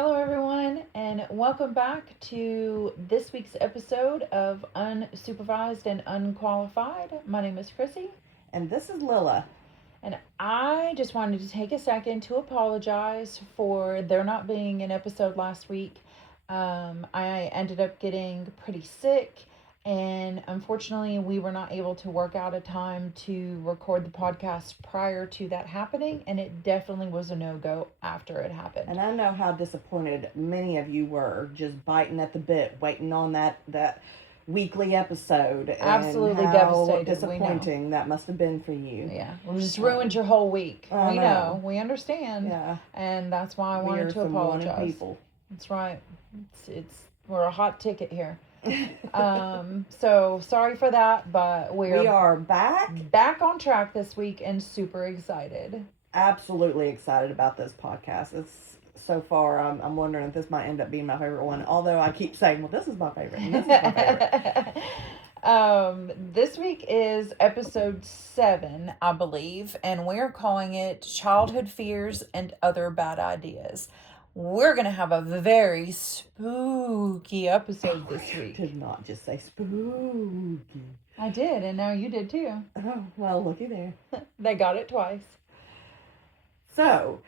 Hello, everyone, and welcome back to this week's episode of Unsupervised and Unqualified. My name is Chrissy, And this is Lilla. and I just wanted to take a second to apologize for there not being an episode last week. I ended up getting pretty sick, and unfortunately, we were not able to work out a time to record the podcast prior to that happening, and it definitely was a no go after it happened. And I know how disappointed many of you were, just biting at the bit, waiting on that weekly episode. Absolutely and how devastated. disappointing that must have been for you. Yeah, we just ruined your whole week. I We know. we understand, Yeah. and that's why I We wanted are to some wanted apologize. people. That's right. It's we're a hot ticket here. So sorry for that, but we are back. back on track this week and super excited. Absolutely excited about this podcast. It's so far, I'm wondering if this might end up being my favorite one. Although I keep saying, well, this is my favorite, and this is my favorite. This week is episode 7, I believe, and we're calling it Childhood Fears and Other Bad Ideas. We're going to have a very spooky episode this week. Did not just say spooky. I did, and now you did too. Oh, well, looky there. They got it twice. So,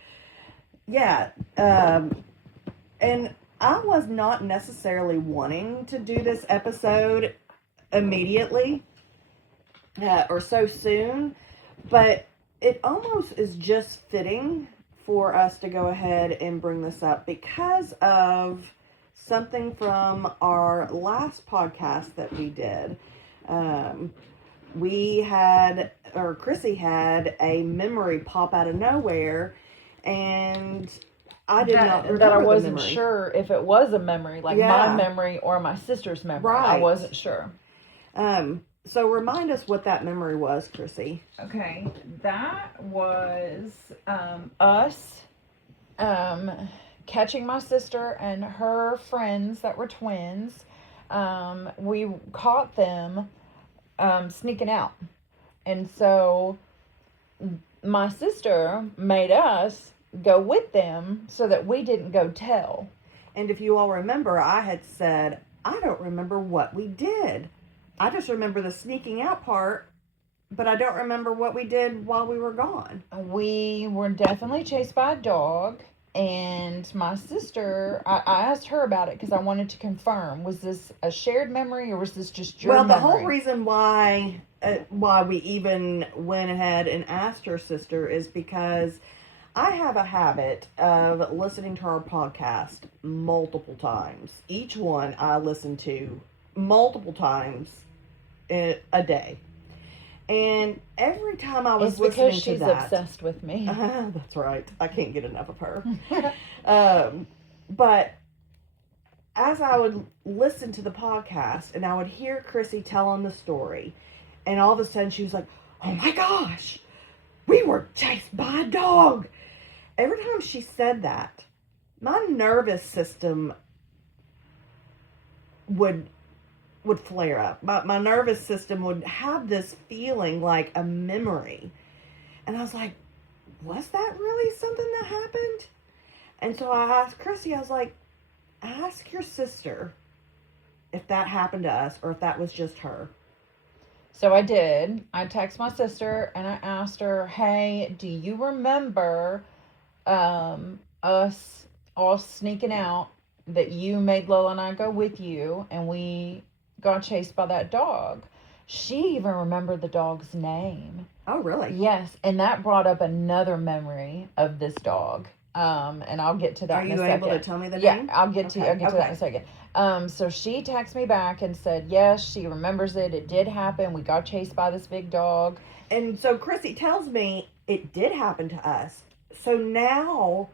yeah, and I was not necessarily wanting to do this episode immediately or so soon, but it almost is just fitting for us to go ahead and bring this up because of something from our last podcast that we did. Chrissy had a memory pop out of nowhere, and I did not remember that I the wasn't memory. sure if it was a memory, like Yeah. my memory or my sister's memory. Right. I wasn't sure. So remind us what that memory was, Chrissy. Okay, that was us catching my sister and her friends that were twins. We caught them sneaking out. And so my sister made us go with them so that we didn't go tell. And if you all remember, I had said, I don't remember what we did. I just remember the sneaking out part, but I don't remember what we did while we were gone. We were definitely chased by a dog. And my sister, I asked her about it because I wanted to confirm, was this a shared memory or was this just your memory? Well, the whole reason why we even went ahead and asked her sister is because I have a habit of listening to our podcast multiple times. Each one I listen to multiple times a day. And every time I was listening to that... It's because she's obsessed with me. That's right. I can't get enough of her. But as I would listen to the podcast and I would hear Chrissy telling the story, and all of a sudden she was like, oh my gosh, we were chased by a dog. Every time she said that, my nervous system would flare up. My nervous system would have this feeling like a memory. And I was like, was that really something that happened? And so I asked Chrissy, I was like, ask your sister if that happened to us or if that was just her. So I did. I texted my sister and I asked her, hey, do you remember us all sneaking out, that you made Lola and I go with you and we got chased by that dog? She even remembered the dog's name. Oh, really? Yes, and that brought up another memory of this dog. And I'll get to that in a second. Are you able to tell me the name? name? Yeah, I'll get to that in a second. So she texted me back and said, yes, she remembers it. It did happen. We got chased by this big dog. And so Chrissy tells me it did happen to us. So now,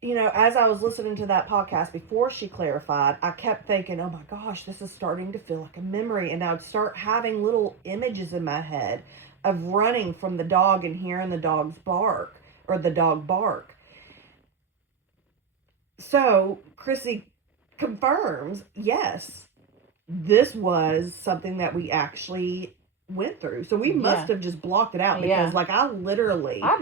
you know, as I was listening to that podcast before she clarified, I kept thinking, oh my gosh, this is starting to feel like a memory. And I would start having little images in my head of running from the dog and hearing the dog's bark or the dog bark. So Chrissy confirms, yes, this was something that we actually went through. So we must have just blocked it out because, like, I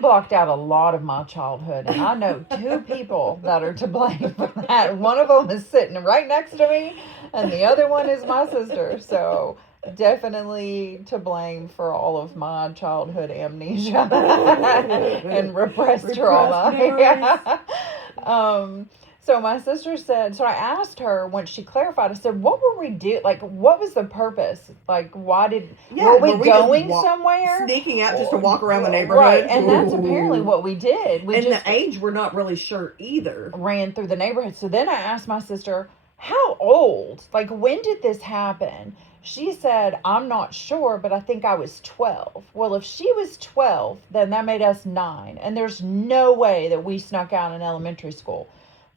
blocked out a lot of my childhood, and I know 2 people that are to blame for that. One of them is sitting right next to me, and the other one is my sister. So definitely to blame for all of my childhood amnesia and repressed trauma. So my sister said, so I asked her when she clarified, I said, what were we doing? Like, what was the purpose? Like, why were we going somewhere? Sneaking out just to walk around the neighborhood? Right, and that's apparently what we did. And the age, we're not really sure either. Ran through the neighborhood. So then I asked my sister, how old? Like, when did this happen? She said, I'm not sure, but I think I was 12. Well, if she was 12, then that made us 9. And there's no way that we snuck out in elementary school.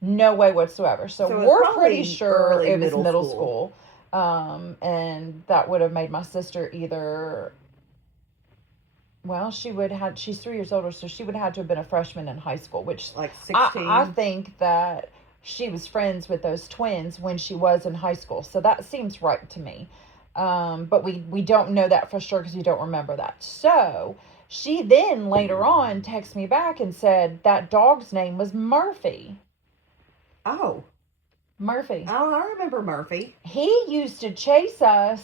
No way whatsoever. So we're pretty sure it was middle school. And that would have made my sister either, well, she's 3 years older, so she would have had to have been a freshman in high school, which like 16. I think that she was friends with those twins when she was in high school. So that seems right to me. But we don't know that for sure because we don't remember that. So she then later on texted me back and said that dog's name was Murphy. Oh. Murphy. Oh, I remember Murphy. He used to chase us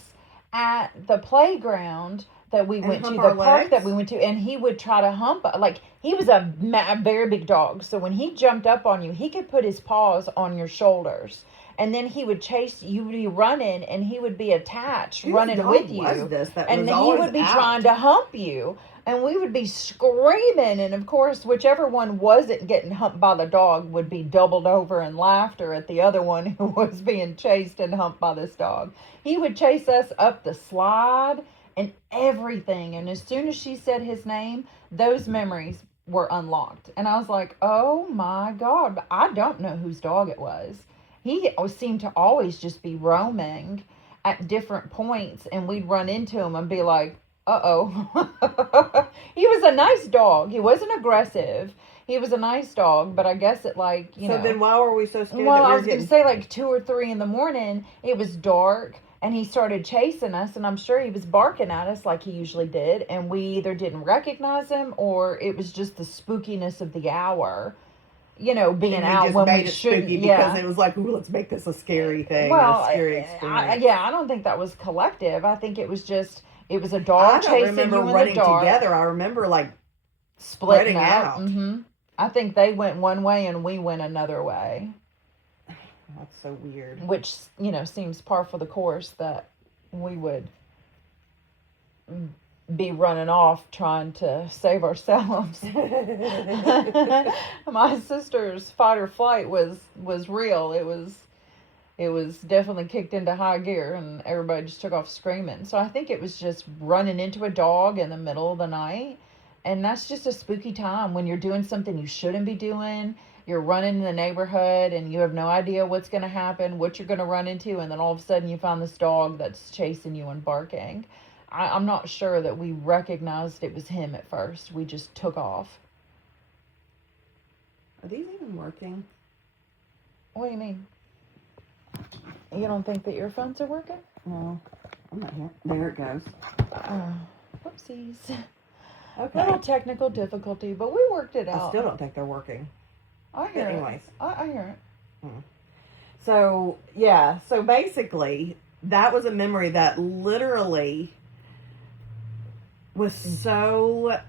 at the playground that we went to, the park that we went to, and he would try to hump. Like, he was a very big dog. So when he jumped up on you, he could put his paws on your shoulders. And then he would chase you, would be running, and he would be attached, running with you. And then he would be trying to hump you. And we would be screaming. And of course, whichever one wasn't getting humped by the dog would be doubled over in laughter at the other one who was being chased and humped by this dog. He would chase us up the slide and everything. And as soon as she said his name, those memories were unlocked. And I was like, oh my God, I don't know whose dog it was. He seemed to always just be roaming at different points, and we'd run into him and be like, uh-oh. He was a nice dog. He wasn't aggressive. He was a nice dog, but I guess it So then why were we so scared? Well, I was going to say like 2 or 3 in the morning, it was dark, and he started chasing us, and I'm sure he was barking at us like he usually did, and we either didn't recognize him or it was just the spookiness of the hour. Being out when we shouldn't. Because it was like, ooh, let's make this a scary thing, a scary experience. I don't think that was collective. I think it was just, it was a dog chasing you in the dark. I don't remember running together. I remember like splitting out. Mm-hmm. I think they went one way and we went another way. That's so weird. Which, seems par for the course that we would be running off trying to save ourselves. My sister's fight or flight was real. It was definitely kicked into high gear, and everybody just took off screaming. So I think it was just running into a dog in the middle of the night, and that's just a spooky time when you're doing something you shouldn't be doing. You're running in the neighborhood and you have no idea what's going to happen, what you're going to run into, and then all of a sudden you find this dog that's chasing you and barking. I'm not sure that we recognized it was him at first. We just took off. Are these even working? What do you mean? You don't think the earphones are working? No, I'm not here. There it goes. Whoopsies. Okay. Little technical difficulty, but we worked it out. I still don't think they're working. I hear Anyways. it. I hear it. So, yeah. So basically, that was a memory that literally was so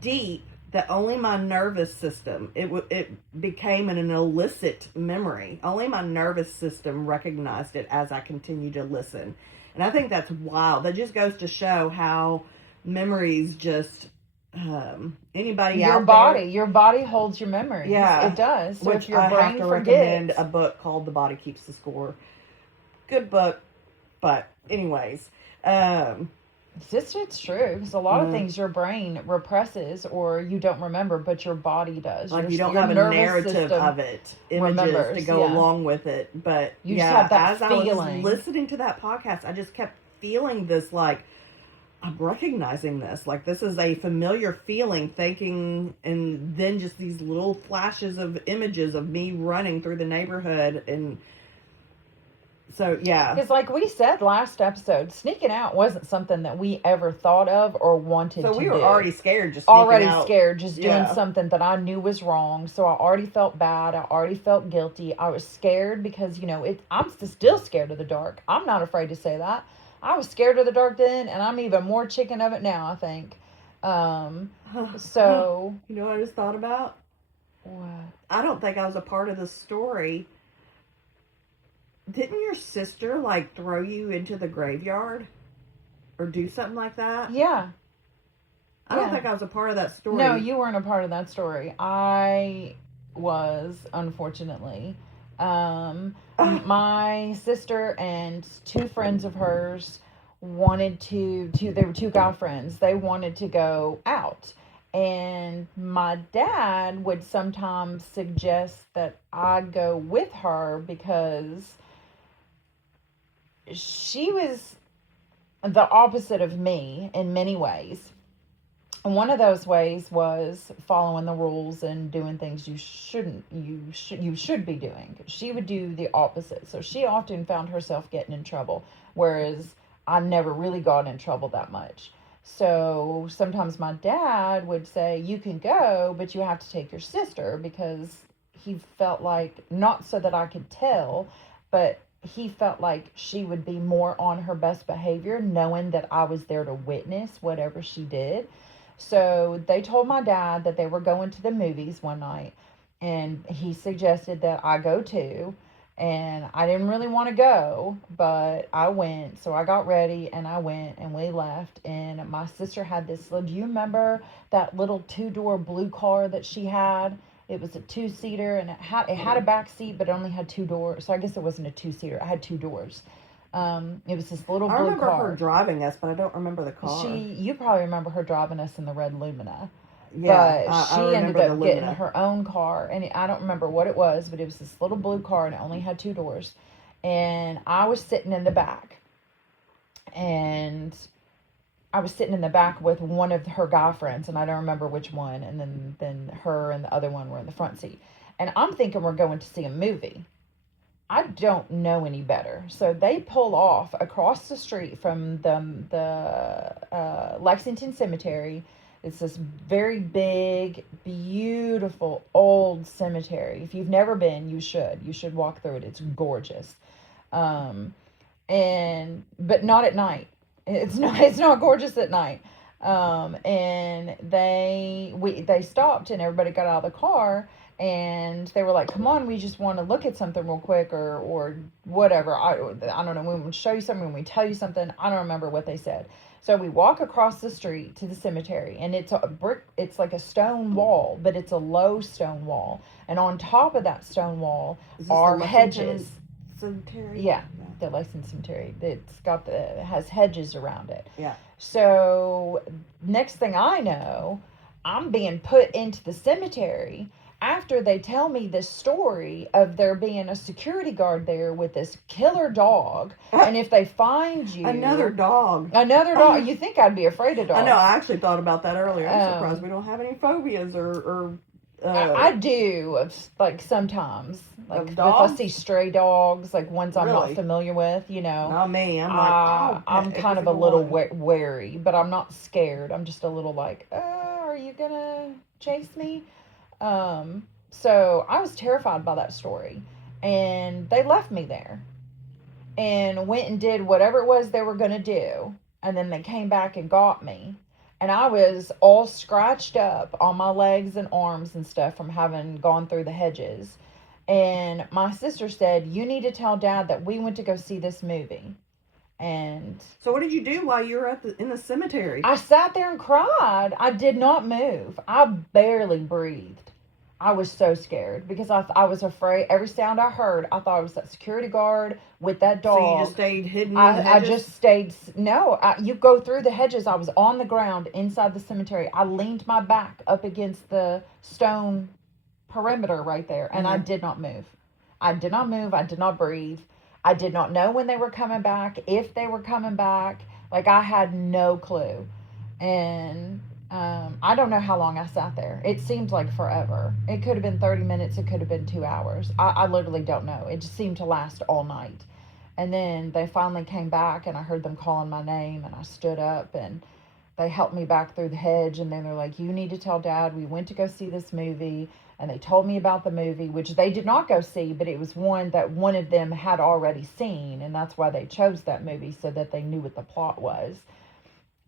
deep that only my nervous system, it became an illicit memory. Only my nervous system recognized it as I continued to listen. And I think that's wild. That just goes to show how memories just, anybody out there. Your body holds your memories. Yeah. It does. So which if your I brain have to forgets, recommend a book called The Body Keeps the Score. Good book. But anyways, it's true, because a lot of things your brain represses or you don't remember, but your body does. Like, you don't have a narrative of it, images to go along with it. But you just have that feeling. I was listening to that podcast, I just kept feeling this, like, I'm recognizing this. Like, this is a familiar feeling, thinking, and then just these little flashes of images of me running through the neighborhood and So, yeah. Because, like we said last episode, sneaking out wasn't something that we ever thought of or wanted So to we were do. already scared just sneaking Already out. scared, just doing Yeah. something that I knew was wrong. So I already felt bad. I already felt guilty. I was scared because, I'm still scared of the dark. I'm not afraid to say that. I was scared of the dark then, and I'm even more chicken of it now, I think. So. You know what I just thought about? What? I don't think I was a part of the story. Didn't your sister, like, throw you into the graveyard? Or do something like that? Yeah. I don't think I was a part of that story. No, you weren't a part of that story. I was, unfortunately. My sister and two friends of hers wanted they were two guy friends. They wanted to go out. And my dad would sometimes suggest that I go with her because she was the opposite of me in many ways. And one of those ways was following the rules and doing things you should be doing. She would do the opposite. So she often found herself getting in trouble, whereas I never really got in trouble that much. So sometimes my dad would say, "You can go, but you have to take your sister," because he felt like, not so that I could tell, but he felt like she would be more on her best behavior knowing that I was there to witness whatever she did. So they told my dad that they were going to the movies one night, and he suggested that I go too. And I didn't really want to go, but I went. So I got ready and I went and we left. And my sister had this do you remember that little two-door blue car that she had? It was a two-seater, and it had a back seat, but it only had two doors. So I guess it wasn't a two-seater. It had two doors. It was this little blue car. I remember her driving us, but I don't remember the car. You probably remember her driving us in the red Lumina. Yeah, but she ended up getting her own car, and I don't remember what it was, but it was this little blue car, and it only had two doors. And I was sitting in the back, and I was sitting in the back with one of her guy friends, and I don't remember which one. And then her and the other one were in the front seat. And I'm thinking we're going to see a movie. I don't know any better. So they pull off across the street from the Lexington Cemetery. It's this very big, beautiful, old cemetery. If you've never been, you should. You should walk through it. It's gorgeous. But not at night. It's not gorgeous at night. And they stopped, and everybody got out of the car. And they were like, "Come on, we just want to look at something real quick," or whatever. I don't know. When we show you something, when we tell you something, I don't remember what they said. So we walk across the street to the cemetery, and it's a brick. It's like a stone wall, but it's a low stone wall. And on top of that stone wall are hedges. Cemetery? Yeah, the Lexington Cemetery. It has hedges around it. Yeah. So next thing I know, I'm being put into the cemetery after they tell me this story of there being a security guard there with this killer dog. And if they find you... Another dog. You think I'd be afraid of dogs. I know. I actually thought about that earlier. I'm surprised we don't have any phobias or I do, like, sometimes. Like, if I see stray dogs, like ones I'm not familiar with, Not me. I'm like, I'm kind of a little wary, but I'm not scared. I'm just a little like, are you gonna chase me? So I was terrified by that story, and they left me there and went and did whatever it was they were going to do. And then they came back and got me, and I was all scratched up on my legs and arms and stuff from having gone through the hedges. And my sister said, "You need to tell Dad that we went to go see this movie." And so what did you do while you were in the cemetery? I sat there and cried. I did not move. I barely breathed. I was so scared because I was afraid. Every sound I heard, I thought it was that security guard with that dog. So you just stayed hidden in the hedges? I just stayed. No, you go through the hedges. I was on the ground inside the cemetery. I leaned my back up against the stone perimeter right there, and I did not move. I did not move. I did not breathe. I did not know when they were coming back, if they were coming back. Like, I had no clue. And I don't know how long I sat there. It seemed like forever. It could have been 30 minutes. It could have been 2 hours. I literally don't know. It just seemed to last all night. And then they finally came back, and I heard them calling my name, and I stood up, and they helped me back through the hedge. And then they're like, you need to tell Dad we went to go see this movie. And they told me about the movie, which they did not go see, but it was one that one of them had already seen, and that's why they chose that movie, so that they knew what the plot was.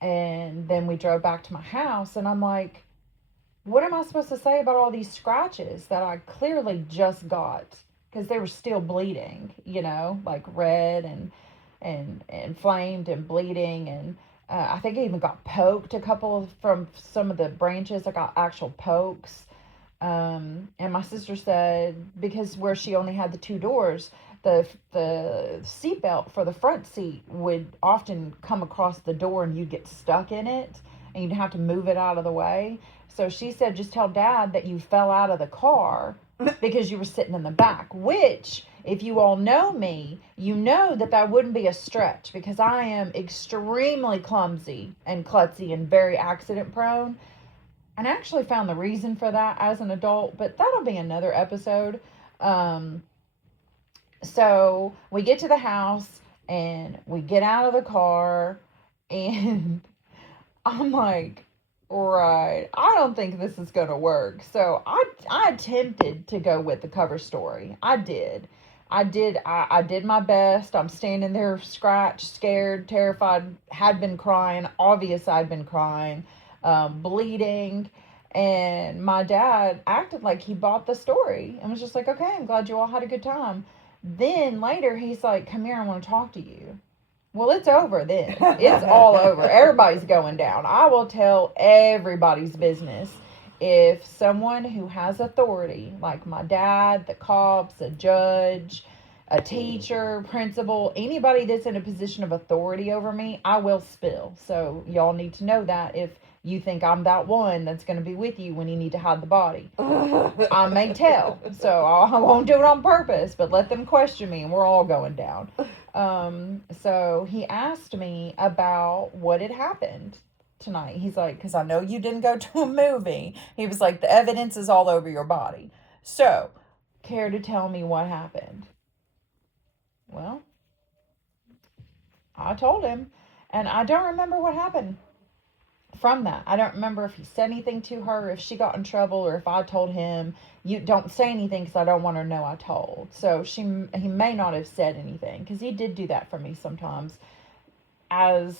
And then we drove back to my house, and I'm like, what am I supposed to say about all these scratches that I clearly just got? Because they were still bleeding, like red and inflamed and bleeding. And I think I even got poked a couple from some of the branches. I got actual pokes. And my sister said, because where she only had the two doors, the seatbelt for the front seat would often come across the door, and you'd get stuck in it, and you'd have to move it out of the way. So she said, just tell Dad that you fell out of the car because you were sitting in the back, which, if you all know me, you know that wouldn't be a stretch, because I am extremely clumsy and klutzy and very accident prone. And I actually found the reason for that as an adult, but that'll be another episode. So we get to the house, and we get out of the car, and I'm like, right, I don't think this is going to work. So I attempted to go with the cover story. I did my best. I'm standing there scratched, scared, terrified, had been crying. Obvious I'd been crying. Bleeding, and my dad acted like he bought the story and was just like, okay, I'm glad you all had a good time. Then later he's like, come here, I want to talk to you. Well, it's over then. It's all over. Everybody's going down. I will tell everybody's business if someone who has authority, like my dad, the cops, a judge, a teacher, principal, anybody that's in a position of authority over me, I will spill. So y'all need to know that if you think I'm that one that's going to be with you when you need to hide the body. I may tell. So I won't do it on purpose, but let them question me, and we're all going down. So he asked me about what had happened tonight. He's like, because I know you didn't go to a movie. He was like, the evidence is all over your body. So, care to tell me what happened? Well, I told him, and I don't remember what happened from that. I don't remember if he said anything to her, if she got in trouble, or if I told him, you don't say anything because I don't want her to know I told. So he may not have said anything, because he did do that for me sometimes as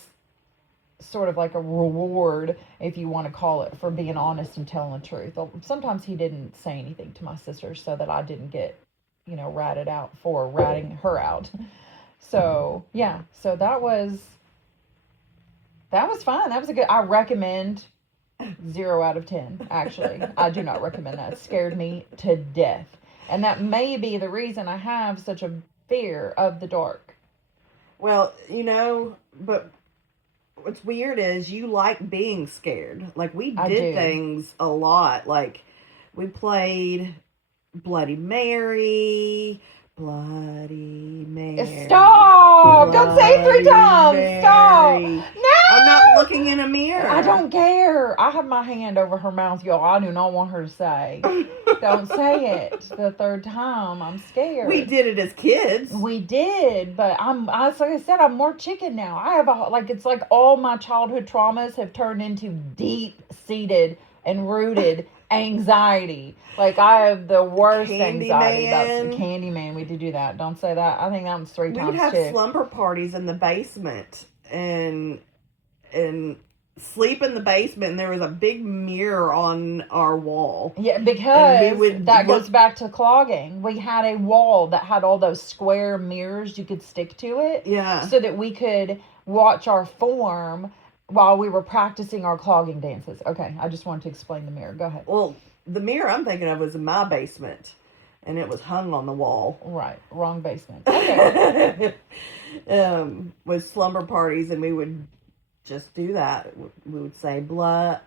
sort of like a reward, if you want to call it, for being honest and telling the truth. Sometimes he didn't say anything to my sister so that I didn't get, ratted out for ratting her out. So, yeah. So that was fun. That was I recommend 0 out of 10, actually. I do not recommend that. It scared me to death. And that may be the reason I have such a fear of the dark. Well, but what's weird is you like being scared. Like, we did things a lot. Like, we played Bloody Mary. Stop! Don't say it 3 times. Mary. Stop! No! I'm not looking in a mirror. I don't care. I have my hand over her mouth, y'all. I do not want her to say. Don't say it the 3rd time. I'm scared. We did it as kids. We did, but like I said, I'm more chicken now. I have it's like all my childhood traumas have turned into deep-seated and rooted anxiety. Like, I have the worst anxiety about Candyman. We did do that. Don't say that. I think that was 3 times too. We would have slumber parties in the basement and sleep in the basement, and there was a big mirror on our wall. Yeah, because goes back to clogging. We had a wall that had all those square mirrors you could stick to it. Yeah. So that we could watch our form while we were practicing our clogging dances. Okay, I just wanted to explain the mirror. Go ahead. Well, the mirror I'm thinking of was in my basement, and it was hung on the wall. Right, wrong basement. Okay. With slumber parties, and we would just do that. We would say, blood.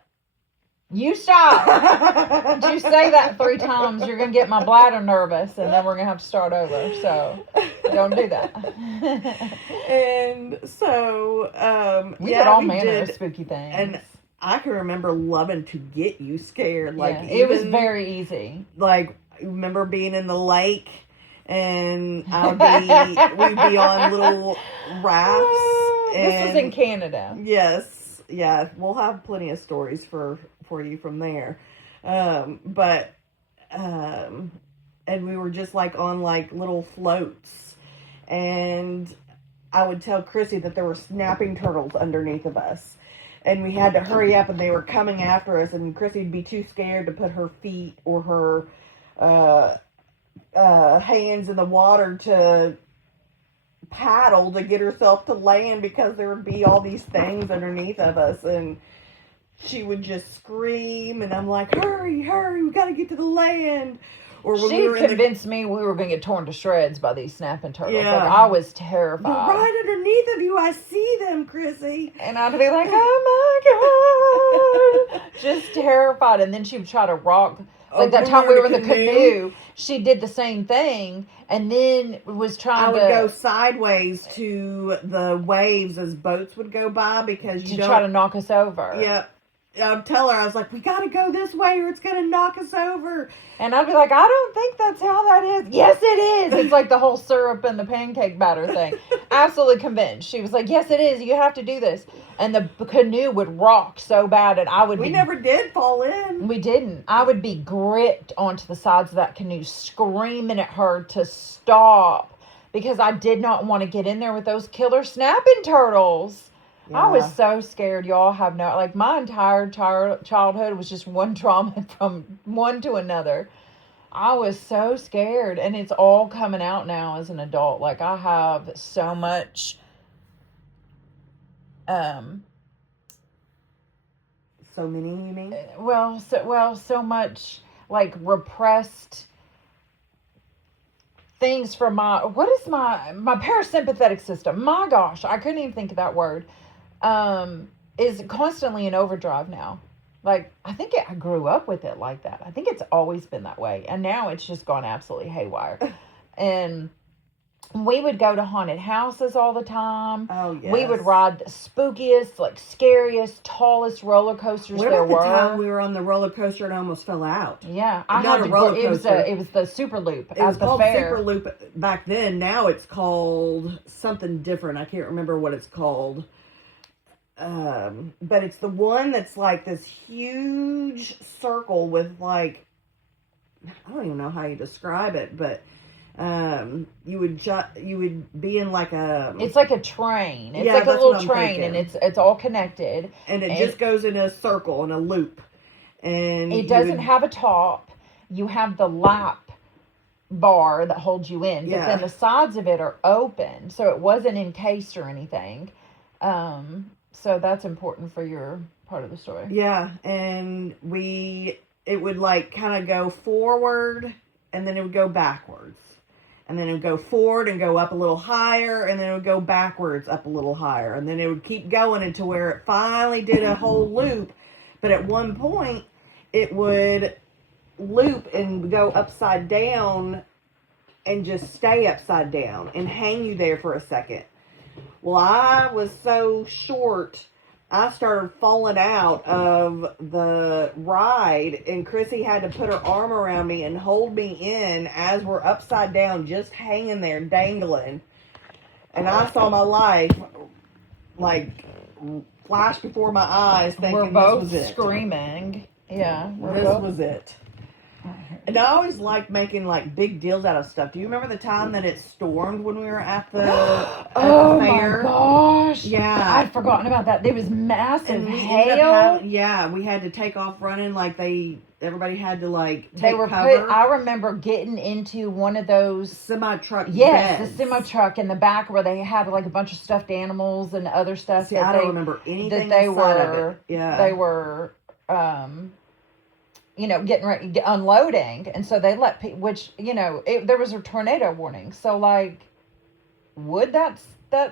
You stop! Did you say that 3 times? You're going to get my bladder nervous, and then we're going to have to start over. So, don't do that. And so, we did all manner of spooky things. And I can remember loving to get you scared. Like, it was very easy. Like, remember being in the lake, and we'd be on little rafts. This was in Canada. Yes, yeah, we'll have plenty of stories for you from there. But and we were just like on like little floats, and I would tell Chrissy that there were snapping turtles underneath of us. And we had to hurry up, and they were coming after us, and Chrissy'd be too scared to put her feet or her hands in the water to paddle to get herself to land because there would be all these things underneath of us, and she would just scream, and I'm like, hurry, we gotta get to the land. Or when she convinced me we were going to get torn to shreds by these snapping turtles. Yeah. Like, I was terrified. They're right underneath of you. I see them, Chrissy. And I'd be like, oh my God. Just terrified. And then she would try to rock. Like that time we were in the canoe, she did the same thing. And then was trying to... I would go sideways to the waves as boats would go by because you try to knock us over. Yep. I'd tell her, I was like, we got to go this way or it's going to knock us over. And I'd be like, I don't think that's how that is. Yes, it is. It's like the whole syrup and the pancake batter thing. Absolutely convinced. She was like, yes, it is. You have to do this. And the canoe would rock so bad, and I would We never did fall in. We didn't. I would be gripped onto the sides of that canoe, screaming at her to stop because I did not want to get in there with those killer snapping turtles. Yeah. I was so scared. Y'all have no, like, my entire childhood was just one trauma from one to another. I was so scared, and it's all coming out now as an adult. Like, I have so much, so many, you mean? So much, like, repressed things from my parasympathetic system. My gosh, I couldn't even think of that word. Is constantly in overdrive now. Like, I think I grew up with it like that. I think it's always been that way. And now it's just gone absolutely haywire. And we would go to haunted houses all the time. Oh, yes. We would ride the spookiest, like, scariest, tallest roller coasters there were. What about the time we were on the roller coaster and almost fell out? Yeah. Not a roller coaster. It was the Super Loop at the fair. It was called Super Loop back then. Now it's called something different. I can't remember what it's called. But it's the one that's like this huge circle with like, I don't even know how you describe it, but you would be in like a... It's like a train. It's like a little train, and it's all connected. And it just goes in a circle, in a loop. And it doesn't have a top. You have the lap bar that holds you in, but then the sides of it are open, so it wasn't encased or anything. So that's important for your part of the story. Yeah, and it would like kind of go forward, and then it would go backwards. And then it would go forward and go up a little higher, and then it would go backwards up a little higher. And then it would keep going until where it finally did a whole loop. But at one point, it would loop and go upside down and just stay upside down and hang you there for a second. Well, I was so short, I started falling out of the ride, and Chrissy had to put her arm around me and hold me in as we're upside down, just hanging there, dangling. And I saw my life, like, flash before my eyes, thinking we're both this was it. Screaming. Yeah. This was it. And I always like making like big deals out of stuff. Do you remember the time that it stormed when we were at the oh fair? My gosh! Yeah, I'd forgotten about that. There was massive hail. We had to take off running. Like everybody had to like take cover. I remember getting into one of those semi-truck. Yes, beds. the semi-truck in the back where they had like a bunch of stuffed animals and other stuff. See, I don't remember anything that they inside were. Of it. Yeah, they were. Getting ready, unloading, and so they let people, which, there was a tornado warning, so, like, would that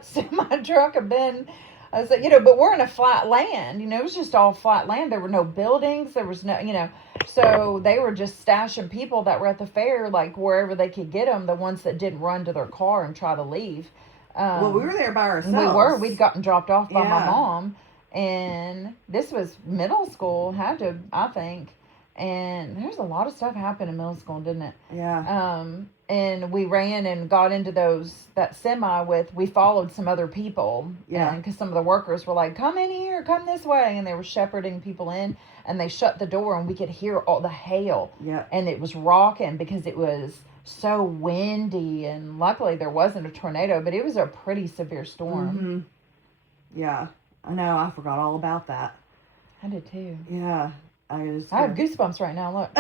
semi-truck have been, I was like, but we're in a flat land, it was just all flat land, there were no buildings, there was no, so they were just stashing people that were at the fair, like, wherever they could get them, the ones that didn't run to their car and try to leave. Well, we were there by ourselves. We'd gotten dropped off by my mom, and this was middle school, I think. And there's a lot of stuff happened in middle school, didn't it? Yeah. And we ran and got into that semi we followed some other people. Yeah. And because some of the workers were like, come in here, come this way. And they were shepherding people in, and they shut the door, and we could hear all the hail. Yeah. And it was rocking because it was so windy, and luckily there wasn't a tornado, but it was a pretty severe storm. Mm-hmm. Yeah. I know. I forgot all about that. I did too. Yeah. I have goosebumps right now. Look.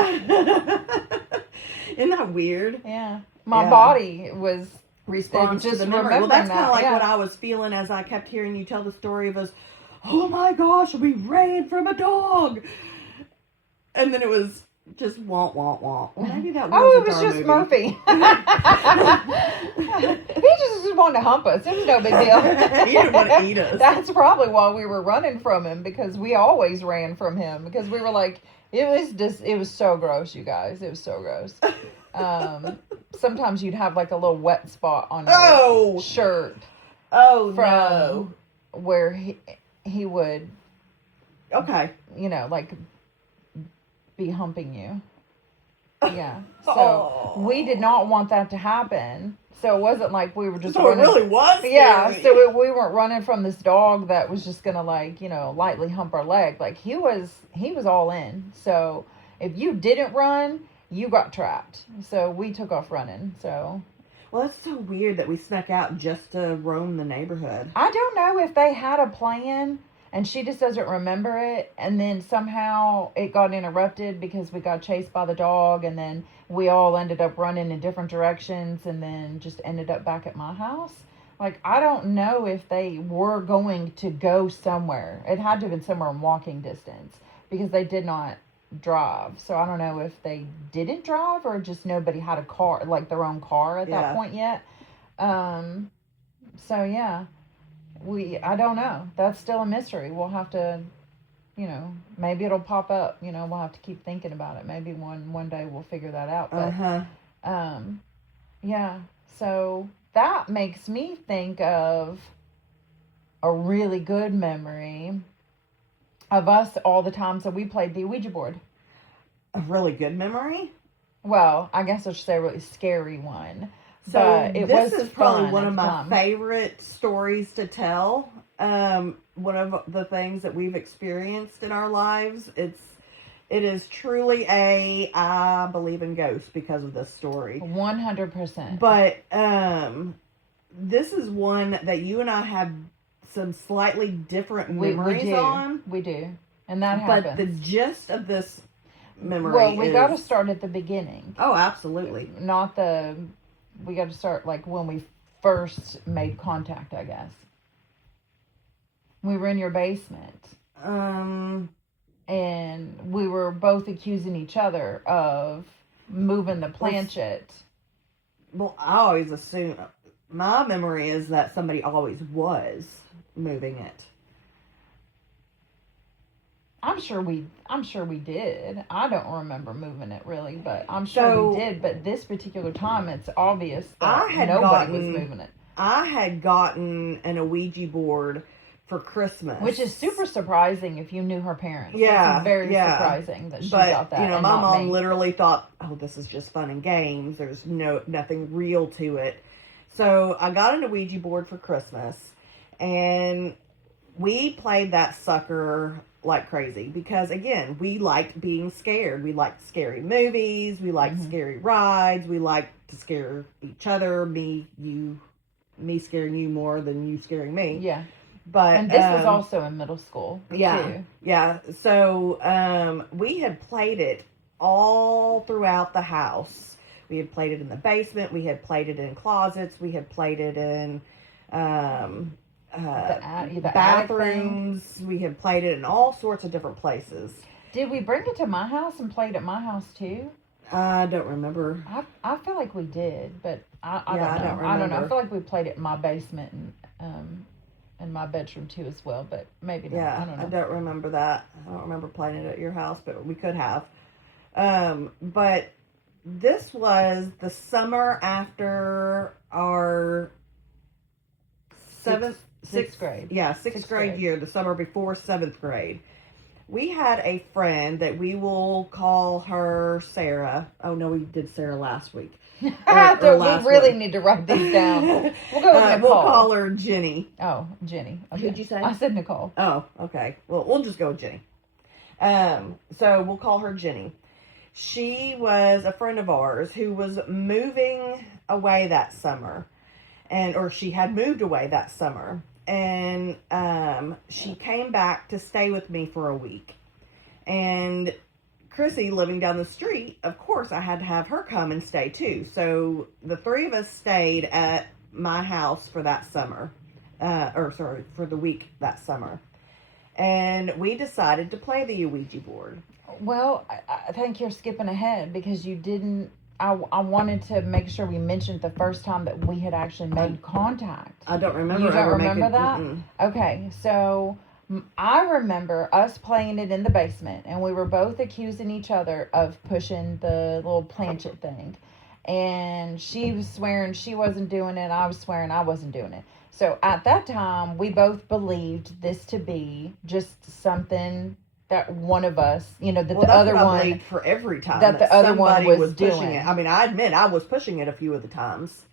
Isn't that weird? Yeah. My body was response to the memory. Well, that's kind of like what I was feeling as I kept hearing you tell the story of us. Oh my gosh, we ran from a dog, and then it was just womp womp womp. Well, maybe that was. Oh, it was just movie. Murphy. He just wanted to hump us. It was no big deal. He didn't want to eat us. That's probably why we were running from him, because we always ran from him, because we were like, it was so gross, you guys. It was so gross. Sometimes you'd have like a little wet spot on your shirt. Oh, from no. Where he would. Okay. Like be humping you. Yeah. So we did not want that to happen. So it wasn't like we were just running. It really was scary. Yeah, so we weren't running from this dog that was just going to lightly hump our leg. Like he was all in. So if you didn't run, you got trapped. So we took off running. So well, it's so weird that we snuck out just to roam the neighborhood. I don't know if they had a plan and she just doesn't remember it, and then somehow it got interrupted because we got chased by the dog, and then we all ended up running in different directions, and then just ended up back at my house. Like, I don't know if they were going to go somewhere. It had to have been somewhere in walking distance, because they did not drive. So I don't know if they didn't drive or just nobody had a car, like their own car at that point yet. So yeah. I don't know. That's still a mystery. We'll have to, maybe it'll pop up. We'll have to keep thinking about it. Maybe one day we'll figure that out. But, yeah. So that makes me think of a really good memory of us all the times that we played the Ouija board. A really good memory? Well, I guess I should say a really scary one. So this is probably one of my favorite stories to tell. One of the things that we've experienced in our lives. It is truly I believe in ghosts because of this story. 100%. But this is one that you and I have some slightly different memories on. We do. And that happens. But the gist of this memory Well, we got to start at the beginning. Oh, absolutely. We got to start like when we first made contact, I guess. We were in your basement. And we were both accusing each other of moving the planchette. Well, I always assume, my memory is that somebody always was moving it. I'm sure we did. I don't remember moving it really, but I'm sure we did. But this particular time, it's obvious that nobody was moving it. I had gotten an Ouija board for Christmas, which is super surprising if you knew her parents. Yeah, it's very surprising that she got that. My mom literally thought, "Oh, this is just fun and games. There's nothing real to it." So I got an Ouija board for Christmas, and we played that sucker like crazy because, again, we liked being scared. We liked scary movies. We liked scary rides. We liked to scare each other. Me scaring you more than you scaring me. Yeah. And this was also in middle school. Yeah. Too. Yeah. So we had played it all throughout the house. We had played it in the basement. We had played it in closets. We had played it in the bathrooms. We had played it in all sorts of different places. Did we bring it to my house and play it at my house too? I don't remember. I feel like we did, but I don't know. I don't know. I feel like we played it in my basement and my bedroom too as well, but maybe not. Yeah, I don't know. I don't remember that. I don't remember playing it at your house, but we could have. But this was the summer after our sixth grade. Yeah, sixth grade year, the summer before 7th grade. we had a friend that we will call her Sarah. Oh no, we did Sarah last week. We really need to write these down. We'll go with Nicole. We'll call her Jenny. Oh, Jenny. Okay. Who'd you say? I said Nicole. Oh, okay. Well, we'll just go with Jenny. So we'll call her Jenny. She was a friend of ours who was moving away that summer, or she had moved away that summer, and she came back to stay with me for a week. And Chrissy, living down the street, of course, I had to have her come and stay too. So the three of us stayed at my house for that summer, for the week that summer. And we decided to play the Ouija board. Well, I think you're skipping ahead because you didn't. I wanted to make sure we mentioned the first time that we had actually made contact. I don't remember. You don't remember that? Mm-mm. Okay, so I remember us playing it in the basement, and we were both accusing each other of pushing the little planchet thing. And she was swearing she wasn't doing it. I was swearing I wasn't doing it. So at that time, we both believed this to be just something that one of us, that the other one, for every time that the other one was pushing doing it. I mean, I admit I was pushing it a few of the times.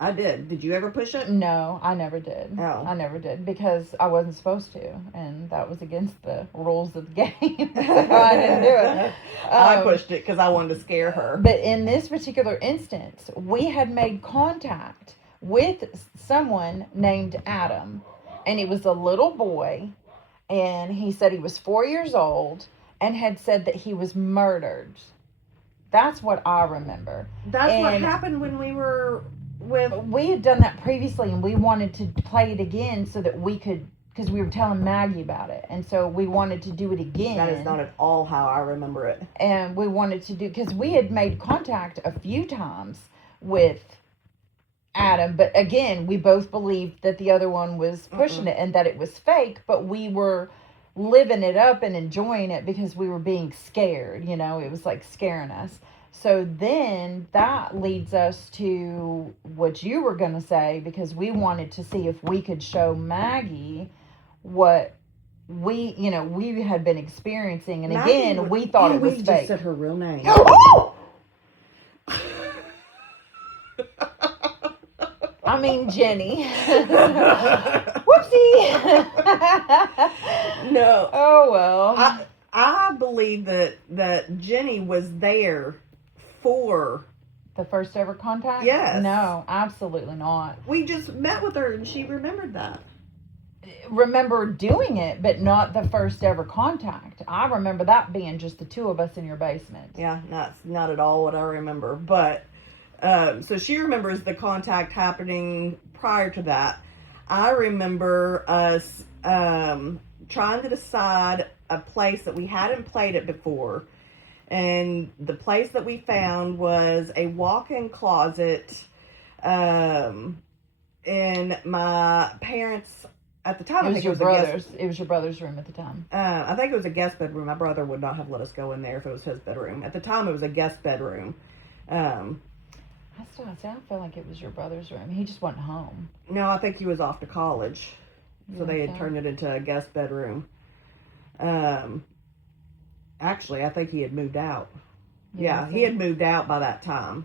I did. Did you ever push it? No, I never did. Oh. I never did because I wasn't supposed to, and that was against the rules of the game. So I didn't do it. I pushed it because I wanted to scare her. But in this particular instance, we had made contact with someone named Adam, and he was a little boy, and he said he was 4 years old and had said that he was murdered. That's what I remember. That's what happened when we were with... We had done that previously, and we wanted to play it again so that we could, because we were telling Maggie about it, and so we wanted to do it again. That is not at all how I remember it. And we wanted to do, because we had made contact a few times with Adam, but again, we both believed that the other one was pushing it and that it was fake, but we were living it up and enjoying it because we were being scared, it was like scaring us. So then that leads us to what you were going to say, because we wanted to see if we could show Maggie what we had been experiencing. And Maggie again, we thought it was we fake. Just said her real name. Oh! I mean, Jenny. Whoopsie. No. Oh, well. I believe that Jenny was there for the first ever contact? Yes. No, absolutely not. We just met with her and she remembered that. Remember doing it, but not the first ever contact. I remember that being just the two of us in your basement. Yeah, not at all what I remember. But, so she remembers the contact happening prior to that. I remember us trying to decide a place that we hadn't played it before. And the place that we found was a walk-in closet in my parents' at the time. It was your brother's. It was your brother's room at the time. I think it was a guest bedroom. My brother would not have let us go in there if it was his bedroom. At the time, it was a guest bedroom. I feel like it was your brother's room. He just went home. No, I think he was off to college, so they had turned it into a guest bedroom. Actually, I think he had moved out. Yeah, he had moved out by that time.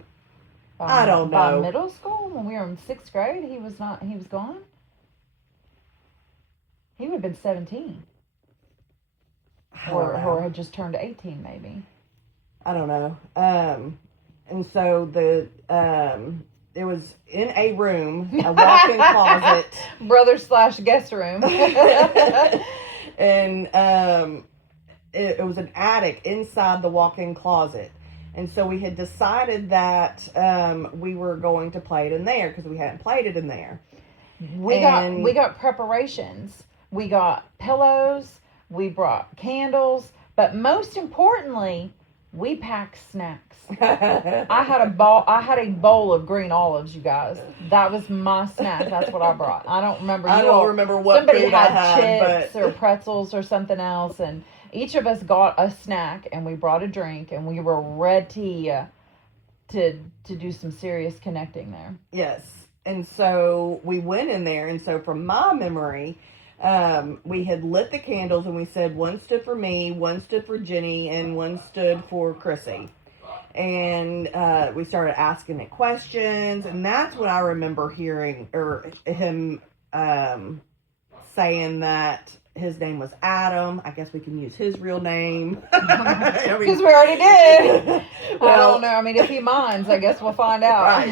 I don't know. By middle school, when we were in 6th grade, he was gone? He would have been 17. Or had just turned 18, maybe. I don't know. And so it was in a room, a walk-in closet. Brother/guest room. And it was an attic inside the walk-in closet. And so we had decided that we were going to play it in there because we hadn't played it in there. We got preparations. We got pillows. We brought candles. But most importantly, we packed snacks. I had a bowl of green olives, you guys. That was my snack. That's what I brought. I don't remember. I don't remember what somebody food had I had, chips or pretzels or something else, and each of us got a snack, and we brought a drink, and we were ready to do some serious connecting there. Yes. And so we went in there, and so from my memory, We had lit the candles and we said one stood for me, one stood for Jenny, and one stood for Chrissy. And we started asking it questions, and that's when I remember hearing or him saying that his name was Adam. I guess we can use his real name. Because we already did. Well, I don't know. I mean, if he minds, I guess we'll find out.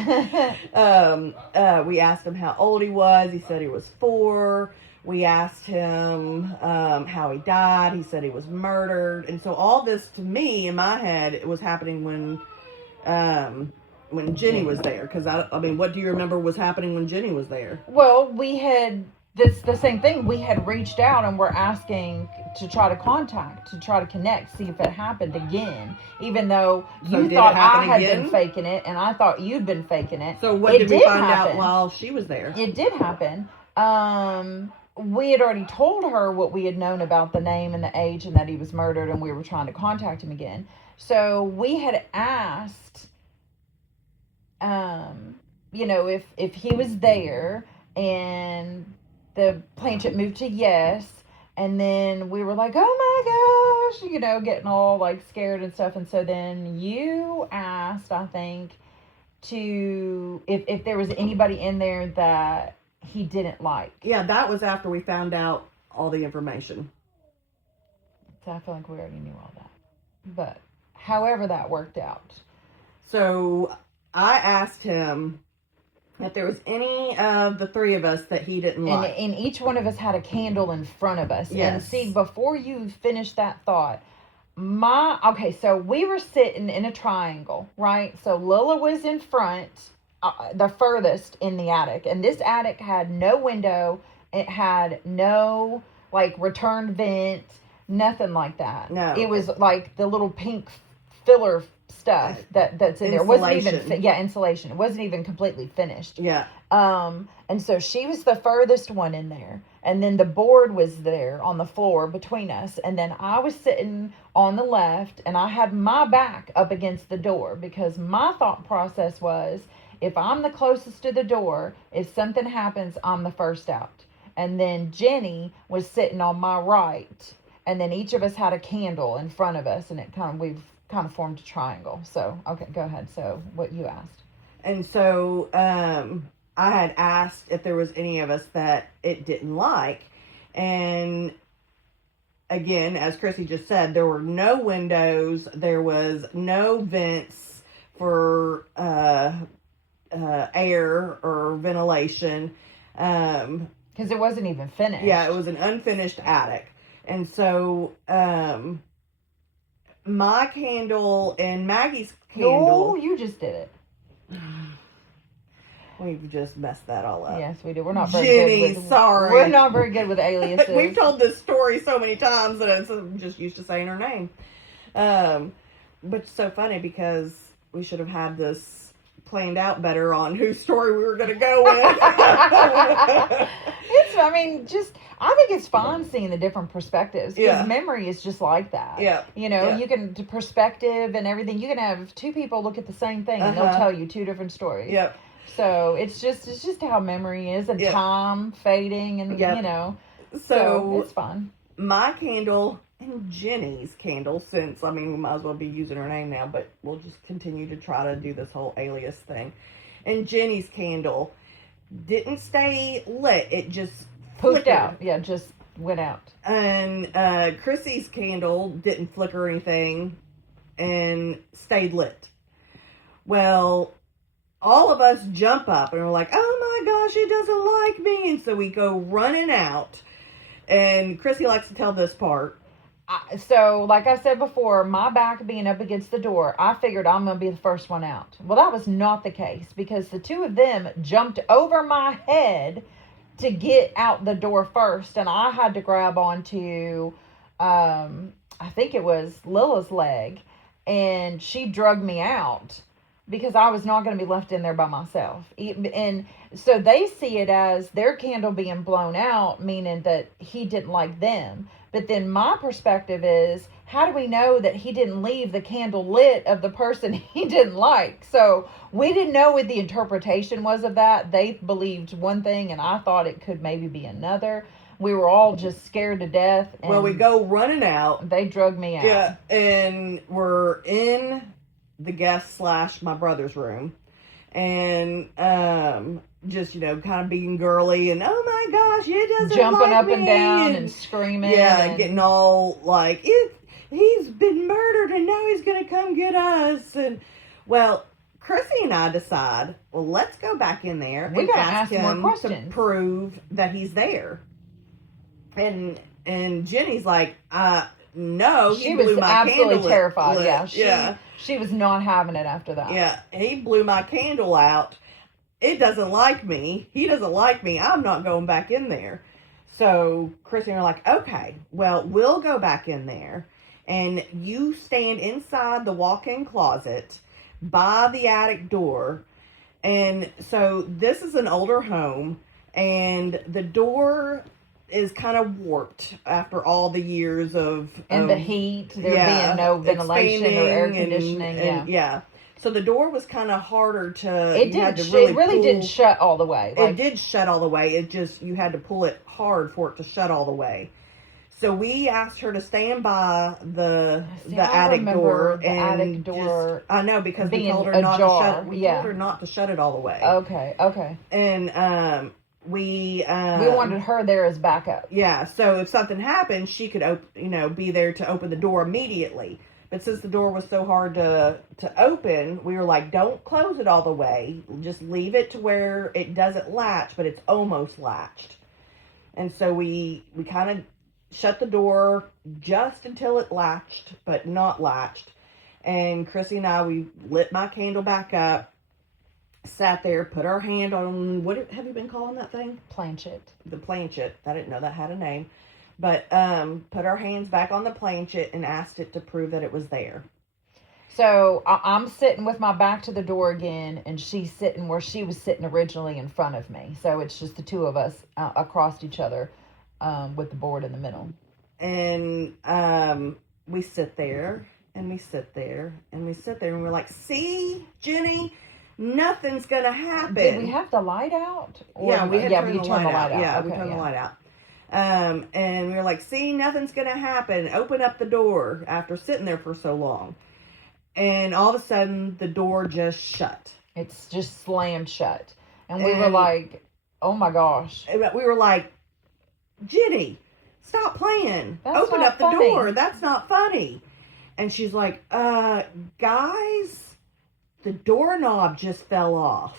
Right. We asked him how old he was. He said he was 4. We asked him how he died. He said he was murdered. And so all this, to me, in my head, it was happening when Jenny was there. Because, I mean, what do you remember was happening when Jenny was there? Well, we had the same thing. We had reached out and were asking to try to contact, to try to connect, see if it happened again. Even though you thought I had been faking it and I thought you'd been faking it. So what did we find out while she was there? It did happen. We had already told her what we had known about the name and the age and that he was murdered, and we were trying to contact him again. So we had asked, if he was there, and the plaintiff moved to yes, and then we were like, oh my gosh, getting all like scared and stuff. And so then you asked, I think, if there was anybody in there that he didn't like. Yeah, that was after we found out all the information. So I feel like we already knew all that. But however that worked out. So I asked him if there was any of the 3 of us that he didn't like. And each one of us had a candle in front of us. Yes. And see, before you finish that thought, so we were sitting in a triangle, right? So Lila was in front, the furthest in the attic. And this attic had no window. It had no, like, return vent, nothing like that. No. It was like the little pink filler stuff that's in there. It wasn't even insulation. It wasn't even completely finished. Yeah. And so she was the furthest one in there, and then the board was there on the floor between us, and then I was sitting on the left, and I had my back up against the door, because my thought process was, if I'm the closest to the door, if something happens, I'm the first out. And then Jenny was sitting on my right, and then each of us had a candle in front of us, and we've kind of formed a triangle. So, okay, go ahead. So, what you asked. And so, I had asked if there was any of us that it didn't like. And again, as Chrissy just said, there were no windows. There was no vents for air or ventilation. Because it wasn't even finished. Yeah, it was an unfinished attic. And so, my candle and Maggie's candle. No, you just did it. We've just messed that all up. Yes, we do. We're not very Jenny, good with, sorry. We're not very good with aliases. We've told this story so many times that I'm just used to saying her name. But it's so funny because we should have had this planned out better on whose story we were going to go with. I think it's fun seeing the different perspectives, because memory is just like that. Yeah. You can, perspective and everything, you can have 2 people look at the same thing and they'll tell you 2 different stories. Yep. So it's just how memory is, and time fading, and so it's fun. My candle and Jenny's candle, since we might as well be using her name now, but we'll just continue to try to do this whole alias thing. And Jenny's candle didn't stay lit; it just poofed out. Yeah, just went out. And Chrissy's candle didn't flicker or anything, and stayed lit. Well, all of us jump up and we're like, oh my gosh, it doesn't like me. And so we go running out. And Chrissy likes to tell this part. So, like I said before, my back being up against the door, I figured I'm going to be the first one out. Well, that was not the case, because the 2 of them jumped over my head to get out the door first. And I had to grab onto, I think it was Lila's leg, and she drugged me out, because I was not going to be left in there by myself. And so they see it as their candle being blown out, meaning that he didn't like them. But then my perspective is, how do we know that he didn't leave the candle lit of the person he didn't like? So we didn't know what the interpretation was of that. They believed one thing, and I thought it could maybe be another. We were all just scared to death. And well, we go running out. They drug me out. Yeah, and we're in the guest / my brother's room, and just kind of being girly and oh my gosh, it doesn't jumping like up me, and down and screaming. Yeah, and getting all like he's been murdered and now he's gonna come get us. And well, Chrissy and I decide, well, let's go back in there We and gotta ask ask more him to questions. prove that he's there. And Jenny's like, no, she he was blew my absolutely candle terrified. lit. Yeah, she was not having it after that. Yeah, he blew my candle out. It doesn't like me. He doesn't like me. I'm not going back in there. So Chrissy and I are like, okay, well, we'll go back in there, and you stand inside the walk-in closet by the attic door. And so this is an older home, and the door is kind of warped after all the years of the heat, there being no ventilation or air conditioning. Yeah. So the door was kind of harder to. It really didn't shut all the way. It did shut all the way. It just, you had to pull it hard for it to shut all the way. So we asked her to stand by the attic door. The attic door. I know, because we told her not to shut. We told her not to shut it all the way. Okay. And we wanted her there as backup. Yeah, so if something happened, she could be there to open the door immediately. But since the door was so hard to open, we were like, don't close it all the way. Just leave it to where it doesn't latch, but it's almost latched. And so we kind of shut the door just until it latched, but not latched. And Chrissy and I, we lit my candle back up, sat there, put our hand on, what have you been calling that thing? Planchet. The planchet. I didn't know that had a name. But put our hands back on the planchet and asked it to prove that it was there. So I'm sitting with my back to the door again, and she's sitting where she was sitting originally in front of me. So it's just the two of us across each other with the board in the middle. And we sit there, and we sit there, and we sit there, and we're like, see, Jenny, nothing's going to happen. Did we have the light out? Yeah, we had to turn the light out. Yeah, okay, we turned the light out. And we were like, see, nothing's going to happen. Open up the door after sitting there for so long. And all of a sudden, the door just shut. It's just slammed shut. And we were like, oh my gosh. We were like, Jenny, stop playing. Open up the door. That's not funny. And she's like, guys, the doorknob just fell off.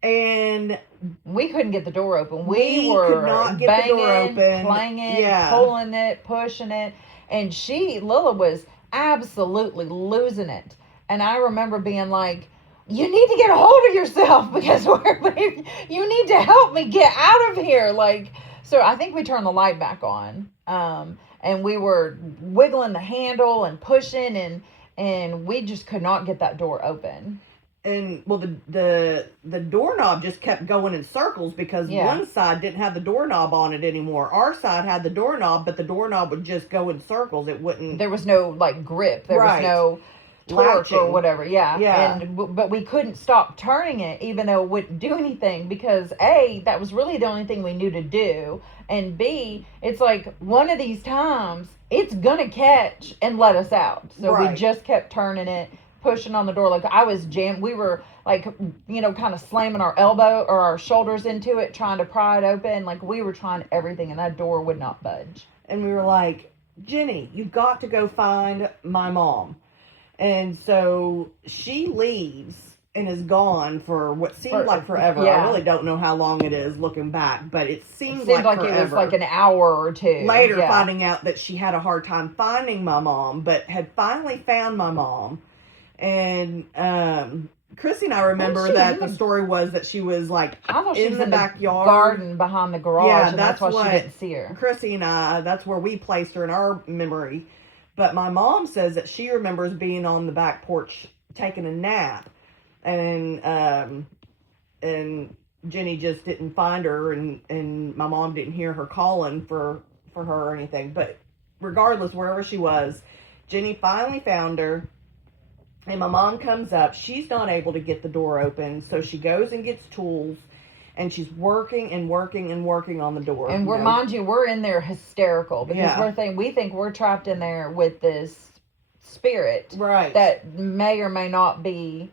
And we couldn't get the door open. We were could not get banging, the door open, clanging, pulling it, pushing it. And Lila was absolutely losing it. And I remember being like, you need to get a hold of yourself, because you need to help me get out of here. So I think we turned the light back on. And we were wiggling the handle and pushing, and we just could not get that door open. And well, the doorknob just kept going in circles, because one side didn't have the doorknob on it anymore. Our side had the doorknob, but the doorknob would just go in circles. It wouldn't. There was no grip. There was no torque or whatever. Yeah. But we couldn't stop turning it, even though it wouldn't do anything, because A, that was really the only thing we knew to do, and B, it's like one of these times it's gonna catch and let us out. So we just kept turning it, pushing on the door. Like I was jammed. We were kind of slamming our elbow or our shoulders into it, trying to pry it open. Like we were trying everything, and that door would not budge. And we were like, Jenny, you've got to go find my mom. And so she leaves and is gone for what seemed like forever. Yeah. I really don't know how long it is looking back, but it seemed like forever. It was like an hour or two. Later, finding out that she had a hard time finding my mom, but had finally found my mom. And Chrissy and I remember that the story was that she was in the backyard, garden behind the garage. Yeah, and that's why she didn't see her. Chrissy and I, that's where we placed her in our memory. But my mom says that she remembers being on the back porch taking a nap, and Jenny just didn't find her, and my mom didn't hear her calling for her or anything. But regardless, wherever she was, Jenny finally found her. And my mom comes up. She's not able to get the door open, so she goes and gets tools and she's working and working and working on the door. And mind you, we're in there hysterical because we think we're trapped in there with this spirit, right? That may or may not be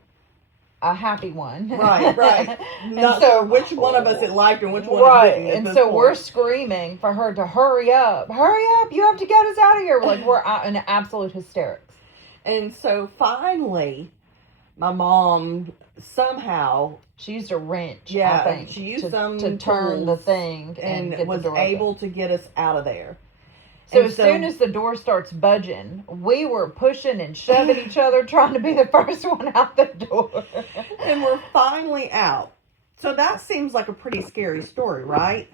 a happy one, right. Not so which one of us it liked and which one it didn't. And so we're screaming for her to hurry up! You have to get us out of here! We're out in absolute hysterics. And so finally, my mom somehow she used a wrench. I think she used to turn the thing and was able to get us out of there. So as soon as the door starts budging, we were pushing and shoving each other, trying to be the first one out the door. And we're finally out. So that seems like a pretty scary story, right?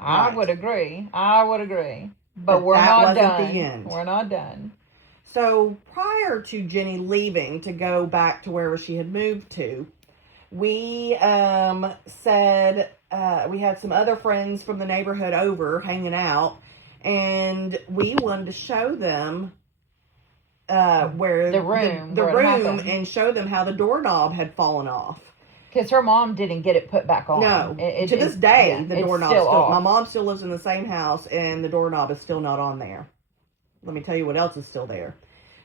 I would agree. But we're not done. The end. We're not done. So prior to Jenny leaving to go back to wherever she had moved to, we said we had some other friends from the neighborhood over hanging out. And we wanted to show them where the room and show them how the doorknob had fallen off. Because her mom didn't get it put back on. No, to this day, the doorknob still. My mom still lives in the same house, and the doorknob is still not on there. Let me tell you what else is still there.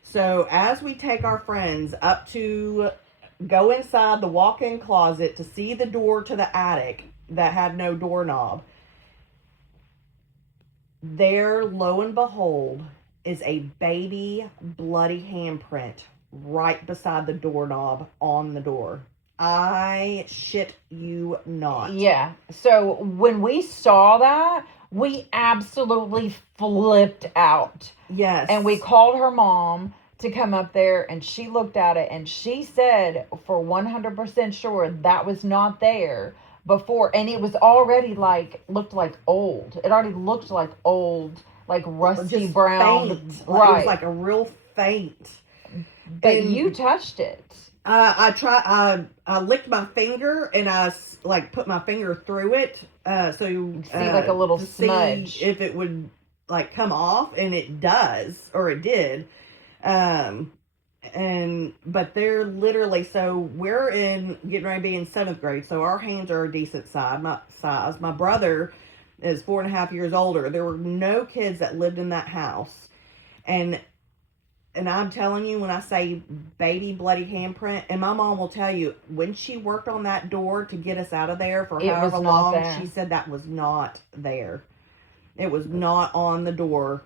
So as we take our friends up to go inside the walk-in closet to see the door to the attic that had no doorknob, there, lo and behold, is a baby bloody handprint right beside the doorknob on the door. I shit you not. Yeah. So when we saw that, we absolutely flipped out. Yes. And we called her mom to come up there, and she looked at it, and she said for 100% sure that was not there before, and it was already looked like old. It already looked like old, like rusty just brown. Faint. Right. It was like a real faint. But you touched it. I licked my finger and I put my finger through it, so you see like a little smudge if it would come off, and it does, or it did. But they're literally, so we're getting ready to be in 7th grade, so our hands are a decent size. My brother is 4.5 years older. There were no kids that lived in that house, and I'm telling you, when I say baby bloody handprint, and my mom will tell you, when she worked on that door to get us out of there for however long, she said that was not there. It was not on the door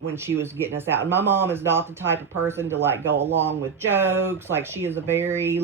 when she was getting us out. And my mom is not the type of person to go along with jokes. She is a very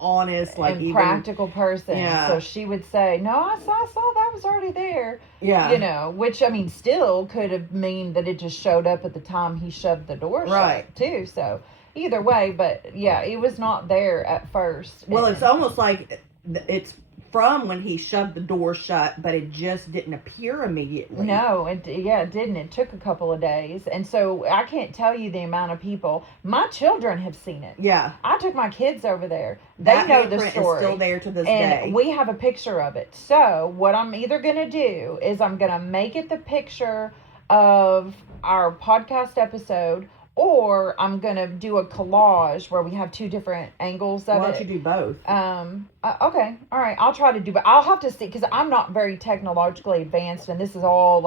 honest, and practical person. Yeah. So she would say, no, I saw that was already there. Yeah. Which still could have mean that it just showed up at the time he shoved the door shut too. So either way, but yeah, it was not there at first. Well, it's almost like it's from when he shoved the door shut, but it just didn't appear immediately. No, it didn't. It took a couple of days. And so I can't tell you the amount of people. My children have seen it. Yeah. I took my kids over there. They know the story. Is still there to this day. And we have a picture of it. So what I'm either going to do is I'm going to make it the picture of our podcast episode, or I'm going to do a collage where we have 2 different angles of it. Why don't you do both? Okay. All right. I'll try to do, but I'll have to see, because I'm not very technologically advanced, and this is all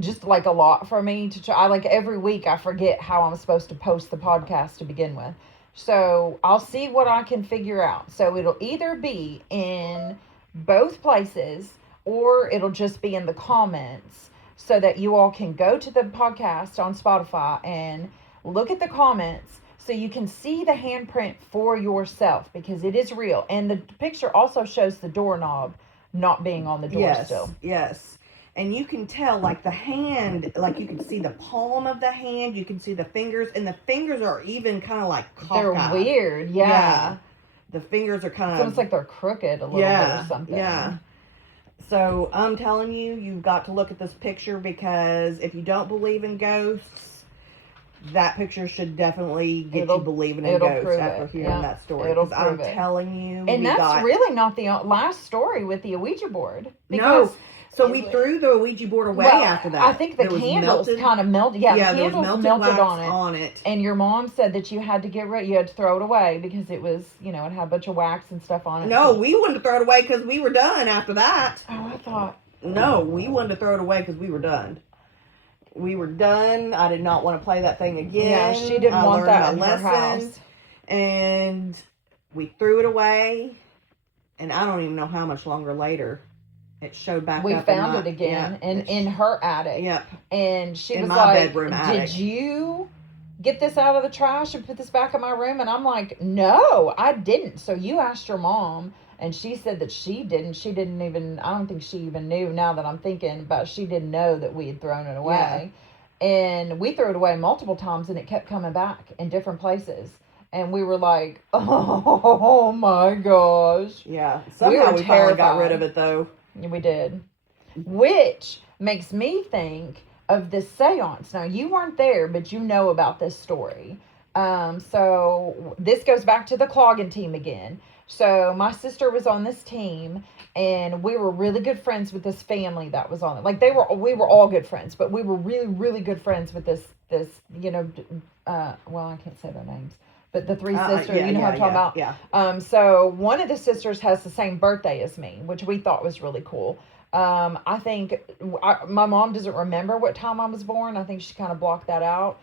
just a lot for me to try. Every week I forget how I'm supposed to post the podcast to begin with. So I'll see what I can figure out. So it'll either be in both places, or it'll just be in the comments, so that you all can go to the podcast on Spotify and look at the comments so you can see the handprint for yourself, because it is real. And the picture also shows the doorknob not being on the door still. Yes. And you can tell, the hand, you can see the palm of the hand, you can see the fingers, and the fingers are even kind of cockeyed. They're weird, yeah. The fingers are kind of... It's almost like they're crooked a little bit or something. Yeah. So I'm telling you, you've got to look at this picture, because if you don't believe in ghosts, that picture should definitely get you believing in ghosts after hearing that story. It'll prove I'm telling you. And that's really not the last story with the Ouija board. Because So we threw the Ouija board away after that. I think the candles kind of melted. Yeah, the candles melted on it. And your mom said that you had to you had to throw it away because it was, it had a bunch of wax and stuff on it. No, we wanted to throw it away because we were done after that. Oh, I thought. No, we wanted to throw it away because we were done. We were done. I did not want to play that thing again. Yeah, she didn't want that in her house. And we threw it away. And I don't even know how much longer later it showed back up. We found it again in her attic. Yep. And she was my like, bedroom attic. Did you get this out of the trash and put this back in my room? And I'm like, no, I didn't. So you asked your mom. And she said that she didn't. She didn't even, I don't think she even knew now that I'm thinking, but she didn't know that we had thrown it away. Yeah. And we threw it away multiple times and it kept coming back in different places. And we were like, oh my gosh. Yeah. Somehow we finally got rid of it though. We did. Which makes me think of this seance. Now, you weren't there, but you know about this story. So this goes back to the Cloggin team again. So my sister was on this team, and we were really good friends with this family that was on it. Like we were all good friends, but we were really, really good friends with this, well, I can't say their names, but the three sisters, what I'm talking about? Yeah. So one of the sisters has the same birthday as me, which we thought was really cool. I think my mom doesn't remember what time I was born. I think she kind of blocked that out.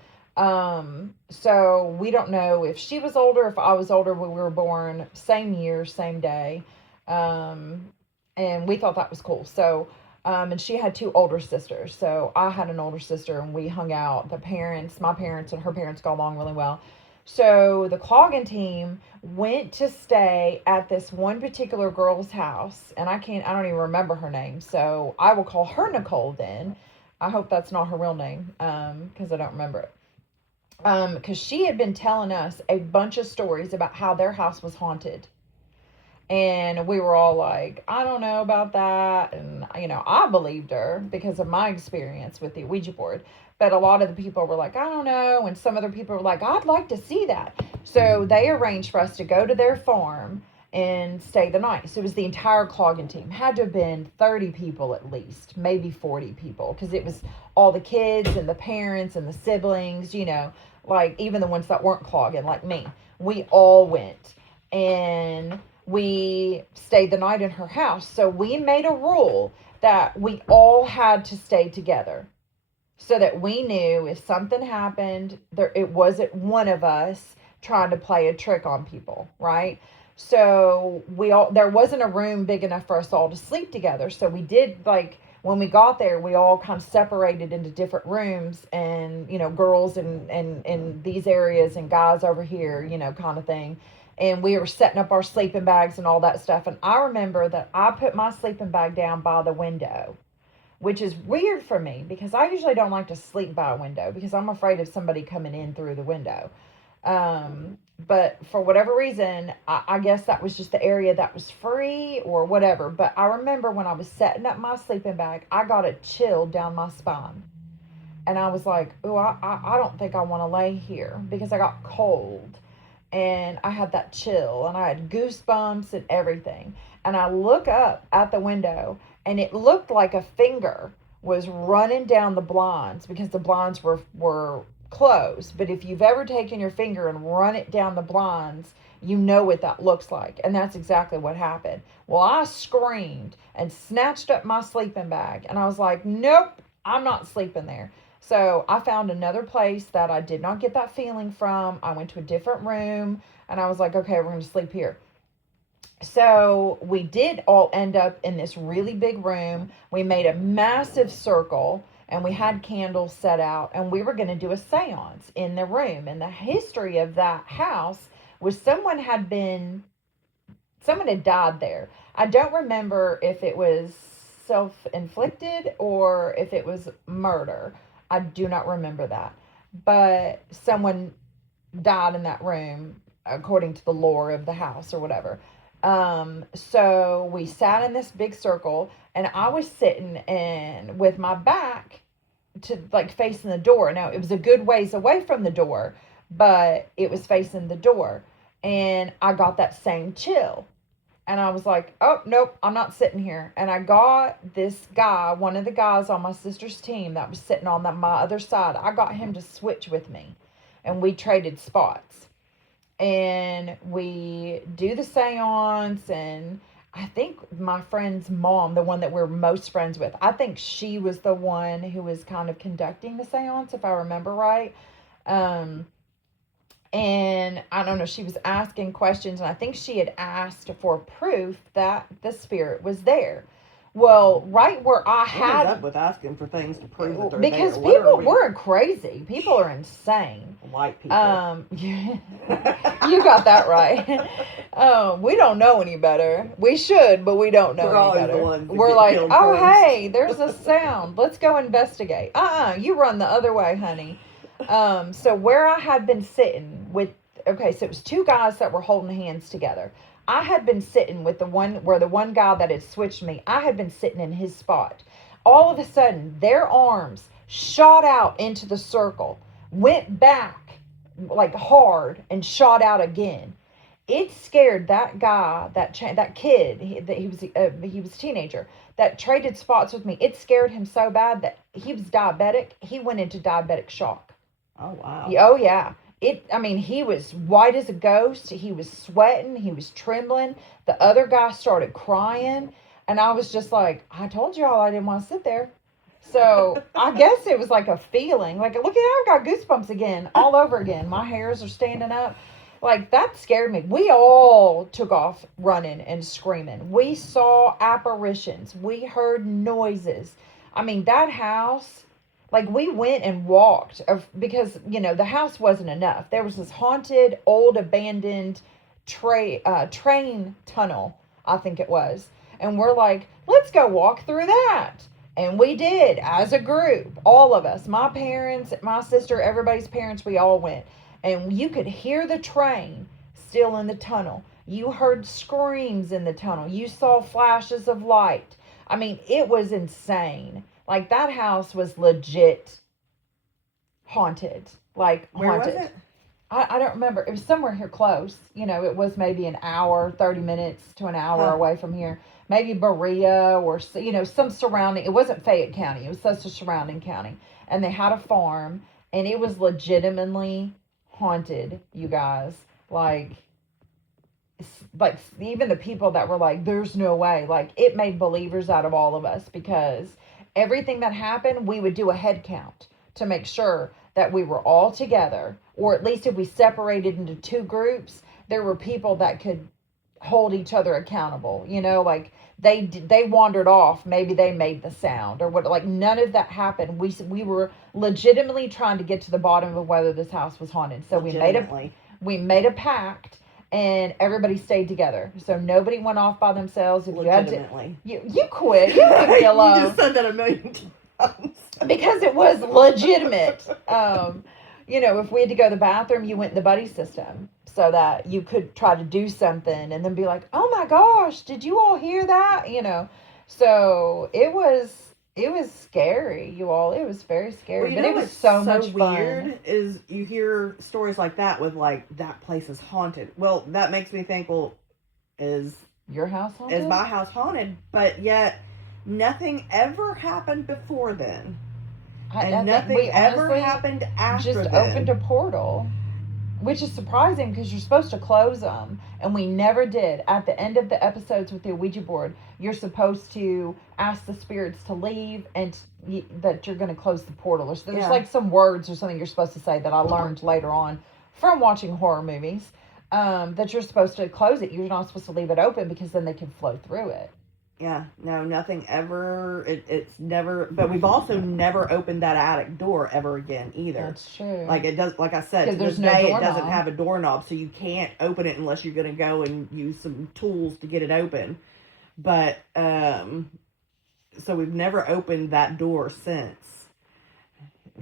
So we don't know if she was older, if I was older when we were born, same year, same day. And we thought that was cool. So, and she had two older sisters. So I had an older sister and we hung out. My parents and her parents got along really well. So the Cloggin team went to stay at this one particular girl's house, and I don't even remember her name. So I will call her Nicole then. I hope that's not her real name, because I don't remember it. Because she had been telling us a bunch of stories about how their house was haunted. And we were all like, I don't know about that. And, I believed her because of my experience with the Ouija board. But a lot of the people were like, I don't know. And some other people were like, I'd like to see that. So they arranged for us to go to their farm and stay the night. So it was the entire Cloggin team. Had to have been 30 people at least, maybe 40 people. Because it was all the kids and the parents and the siblings, like even the ones that weren't Cloggin, like me. We all went. And we stayed the night in her house. So we made a rule that we all had to stay together. So that we knew if something happened, it wasn't one of us trying to play a trick on people, right? So there wasn't a room big enough for us all to sleep together. So we did, like, when we got there, we all kind of separated into different rooms, and, girls in these areas and guys over here, kind of thing. And we were setting up our sleeping bags and all that stuff. And I remember that I put my sleeping bag down by the window, which is weird for me because I usually don't like to sleep by a window because I'm afraid of somebody coming in through the window. But for whatever reason, I guess that was just the area that was free or whatever. But I remember when I was setting up my sleeping bag, I got a chill down my spine. And I was like, oh, I don't think I want to lay here because I got cold. And I had that chill and I had goosebumps and everything. And I look up at the window and it looked like a finger was running down the blinds because the blinds were closed. But if you've ever taken your finger and run it down the blinds, you know what that looks like. And that's exactly what happened. Well, I screamed and snatched up my sleeping bag. And I was like, nope, I'm not sleeping there. So I found another place that I did not get that feeling from. I went to a different room and I was like, okay, we're going to sleep here. So we did all end up in this really big room. We made a massive circle and we had candles set out and we were going to do a seance in the room. And the history of that house was someone had died there. I don't remember if it was self-inflicted or if it was murder. I do not remember that. But someone died in that room according to the lore of the house or whatever. So we sat in this big circle and I was sitting and with my back to like facing the door. Now it was a good ways away from the door, but it was facing the door and I got that same chill. And I was like, oh, nope, I'm not sitting here. And I got this guy, one of the guys on my sister's team that was sitting on my other side. I got him to switch with me. And we traded spots. And we do the seance. And I think my friend's mom, the one that we're most friends with, I think she was the one who was kind of conducting the seance, if I remember right. And I don't know, she was asking questions, and I think she had asked for proof that the spirit was there. Well, right where I What is up with asking for things to prove that they're because there? people were crazy. People are insane. White people. You got that right. We don't know any better. We should, but we don't know any better. We're like, oh, hey, there's a sound. Let's go investigate. You run the other way, honey. So where I had been sitting with, okay, so it was two guys that were holding hands together. I had been sitting with the one guy that had switched me, I had been sitting in his spot. All of a sudden, their arms shot out into the circle, went back like hard, and shot out again. It scared that guy, that kid, he was a teenager that traded spots with me. It scared him so bad that he was diabetic. He went into diabetic shock. Oh, wow. Oh, yeah. He was white as a ghost. He was sweating. He was trembling. The other guy started crying. And I was just like, I told y'all I didn't want to sit there. So I guess it was like a feeling. Like, look at I've got goosebumps again, all over again. My hairs are standing up. Like, that scared me. We all took off running and screaming. We saw apparitions. We heard noises. That house... Like, we went and walked because, the house wasn't enough. There was this haunted, old, abandoned train tunnel, I think it was. And we're like, let's go walk through that. And we did, as a group, all of us, my parents, my sister, everybody's parents, we all went. And you could hear the train still in the tunnel. You heard screams in the tunnel. You saw flashes of light. It was insane. Like, that house was legit haunted. Like, where haunted. Was it? I don't remember. It was somewhere here close. It was maybe an hour, 30 minutes to an hour away from here. Maybe Berea or, some surrounding. It wasn't Fayette County. It was such a surrounding county. And they had a farm, and it was legitimately haunted, you guys. Like even the people that were like, there's no way. Like, it made believers out of all of us because... Everything that happened, we would do a head count to make sure that we were all together, or at least if we separated into two groups, there were people that could hold each other accountable. Like they wandered off, maybe they made the sound or what. Like, none of that happened. We were legitimately trying to get to the bottom of whether this house was haunted. So we made a pact. And everybody stayed together. So nobody went off by themselves. If legitimately. You quit. You leave me alone. You just said that a million times. Because it was legitimate. If we had to go to the bathroom, you went in the buddy system. So that you could try to do something and then be like, oh my gosh, did you all hear that? So it was scary, you all. It was very scary. Well, but it was so much weird fun. Is you hear stories like that with like, that place is haunted. Well, that makes me think, well, is your house haunted? Is my house haunted? But yet nothing ever happened before then. And nothing ever happened after just then. Opened a portal. Which is surprising because you're supposed to close them. And we never did. At the end of the episodes with the Ouija board, you're supposed to ask the spirits to leave and that you're going to close the portal. Or there's like some words or something you're supposed to say that I learned later on from watching horror movies. That you're supposed to close it. You're not supposed to leave it open because then they can flow through it. Yeah, no, nothing ever, it's never, but we've also never opened that attic door ever again either. That's true. Like it does, like I said, to this day it doesn't have a doorknob, so you can't open it unless you're going to go and use some tools to get it open. But, so we've never opened that door since.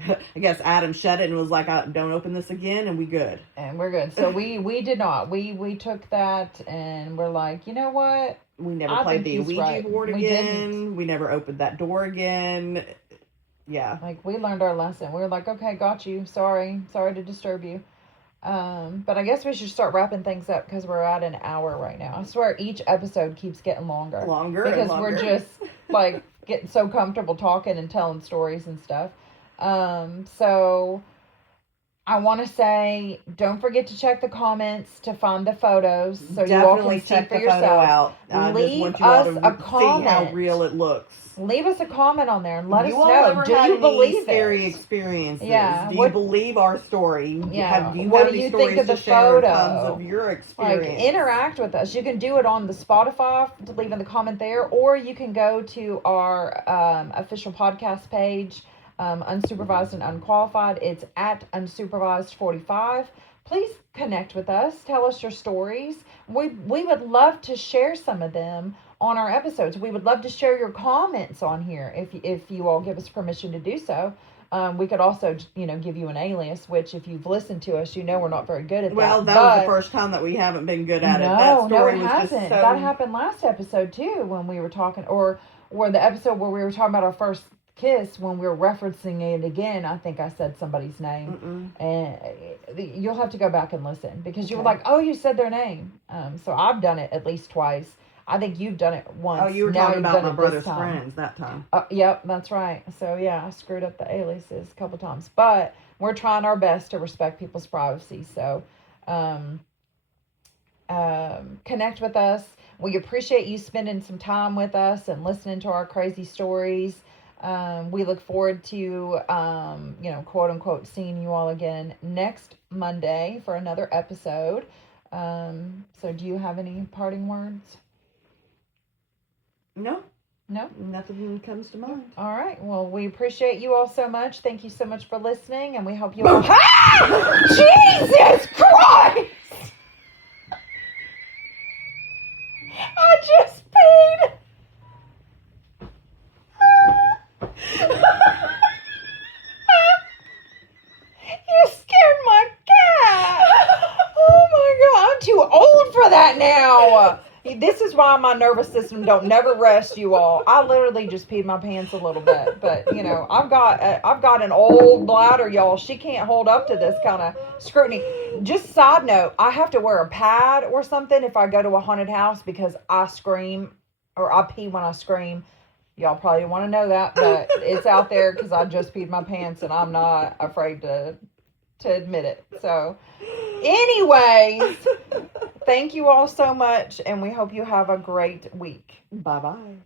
I guess Adam shut it and was like, don't open this again, and we good. And we're good. So we did not. We took that and we're like, you know what? We never played the Ouija board again. We never opened that door again. Yeah. Like, we learned our lesson. We were like, okay, got you. Sorry to disturb you. But I guess we should start wrapping things up because we're at an hour right now. I swear each episode keeps getting longer. Because and longer. We're just like getting so comfortable talking and telling stories and stuff. So I want to say, don't forget to check the comments to find the photos so Definitely you all can see check for the yourself. photo out. I Leave just want you us all a to comment. See how real it looks. Leave us a comment on there and let us you all know. Ever Do had you any believe scary it? experiences? Yeah. Do you believe our story? Yeah. Do you what have do any you stories think of the to share photo? Tons of your experience. Like, interact with us. You can do it on the Spotify to leave in the comment there, or you can go to our official podcast page, Unsupervised and Unqualified. It's at Unsupervised45. Please connect with us. Tell us your stories. We would love to share some of them on our episodes. We would love to share your comments on here if you all give us permission to do so. We could also, give you an alias, which if you've listened to us, we're not very good at that. Well, that was the first time that we haven't been good at it. That story it hasn't. That happened last episode too when we were talking, or the episode where we were talking about our first kiss, when we were referencing it again. I think I said somebody's name. And you'll have to go back and listen because you were like, oh, you said their name. So I've done it at least twice. I think you've done it once. Oh, you were talking about my brother's friends that time. Yep, that's right. So yeah, I screwed up the aliases a couple times, but we're trying our best to respect people's privacy. So connect with us. We appreciate you spending some time with us and listening to our crazy stories. We look forward to, quote unquote, seeing you all again next Monday for another episode. So do you have any parting words? No. No? Nothing comes to mind. All right. Well, we appreciate you all so much. Thank you so much for listening, and we hope you all... Jesus Christ! I just peed! You scared my cat! Oh my God, I'm too old for that now! This is why my nervous system don't never rest, you all. I literally just peed my pants a little bit, but I've got an old bladder, y'all. She can't hold up to this kind of scrutiny. Just side note, I have to wear a pad or something if I go to a haunted house because I scream or I pee when I scream. Y'all probably want to know that, but it's out there because I just peed my pants and I'm not afraid to admit it. So, anyways. Thank you all so much, and we hope you have a great week. Bye-bye.